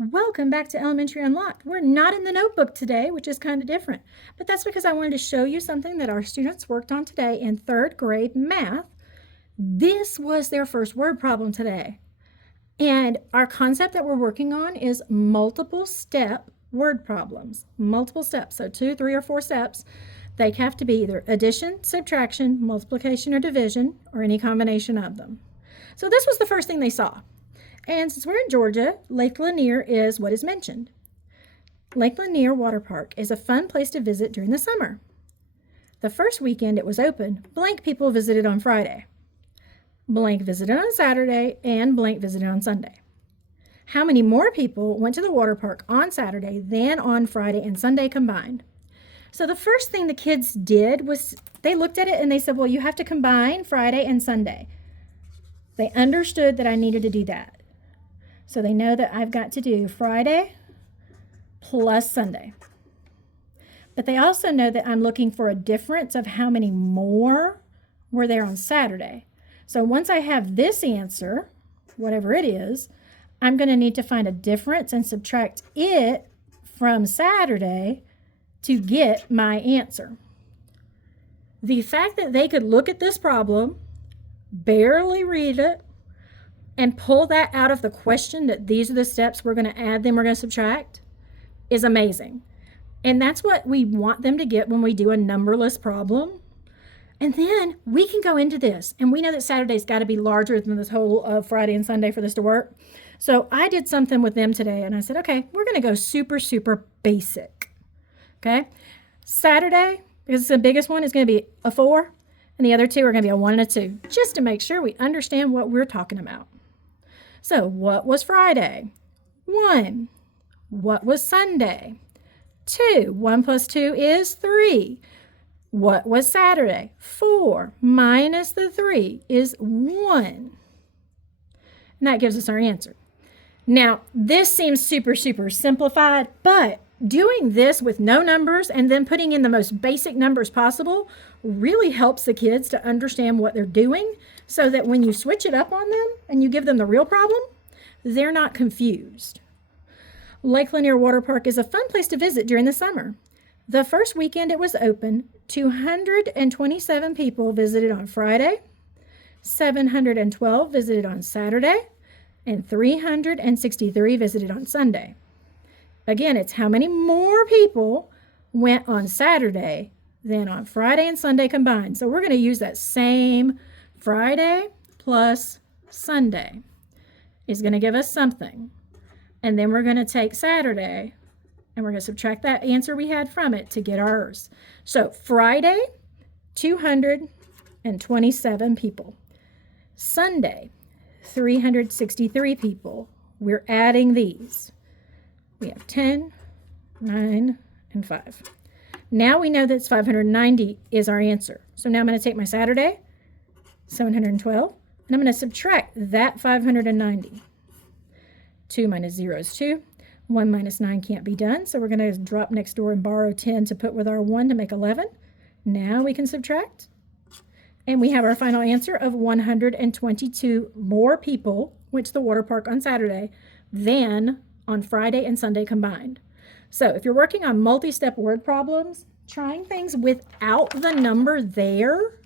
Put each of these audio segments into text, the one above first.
Welcome back to Elementary Unlocked. We're not in the notebook today, which is kind of different, but that's because I wanted to show you something that our students worked on today in third grade math. This was their first word problem today. And our concept that we're working on is multiple step word problems. Multiple steps, so 2, 3, or 4 steps. They have to be either addition, subtraction, multiplication, or division, or any combination of them. So this was the first thing they saw. And since we're in Georgia, Lake Lanier is what is mentioned. Lake Lanier Water Park is a fun place to visit during the summer. The first weekend it was open, blank people visited on Friday. Blank visited on Saturday, and blank visited on Sunday. How many more people went to the water park on Saturday than on Friday and Sunday combined? So the first thing the kids did was they looked at it and they said, well, you have to combine Friday and Sunday. They understood that I needed to do that. So they know that I've got to do Friday plus Sunday. But they also know that I'm looking for a difference of how many more were there on Saturday. So once I have this answer, whatever it is, I'm going to need to find a difference and subtract it from Saturday to get my answer. The fact that they could look at this problem, barely read it, and pull that out of the question that these are the steps we're going to add, then we're going to subtract, is amazing. And that's what we want them to get when we do a numberless problem. And then we can go into this, and we know that Saturday's got to be larger than this whole of Friday and Sunday for this to work. So I did something with them today, and I said, okay, we're going to go super, super basic. Okay? Saturday, because it's the biggest one, is going to be a 4, and the other two are going to be a 1 and a 2, just to make sure we understand what we're talking about. So what was Friday? 1. What was Sunday? 2. 1 plus 2 is 3. What was Saturday? 4 minus the 3 is 1. And that gives us our answer. Now, this seems super, super simplified, but doing this with no numbers and then putting in the most basic numbers possible really helps the kids to understand what they're doing so that when you switch it up on them and you give them the real problem, they're not confused. Lake Lanier Water Park is a fun place to visit during the summer. The first weekend it was open, 227 people visited on Friday, 712 visited on Saturday, and 363 visited on Sunday. Again, it's how many more people went on Saturday than on Friday and Sunday combined. So we're going to use that same Friday plus Sunday is going to give us something. And then we're going to take Saturday and we're going to subtract that answer we had from it to get ours. So Friday, 227 people. Sunday, 363 people. We're adding these. We have 10, 9, and 5. Now we know that it's 590 is our answer. So now I'm going to take my Saturday, 712, and I'm going to subtract that 590. 2 minus 0 is 2. 1 minus 9 can't be done, so we're going to drop next door and borrow 10 to put with our 1 to make 11. Now we can subtract. And we have our final answer of 122 more people went to the water park on Saturday than on Friday and Sunday combined. So if you're working on multi-step word problems, trying things without the number there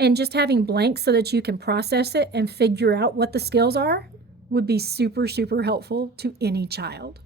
and just having blanks so that you can process it and figure out what the skills are would be super, super helpful to any child.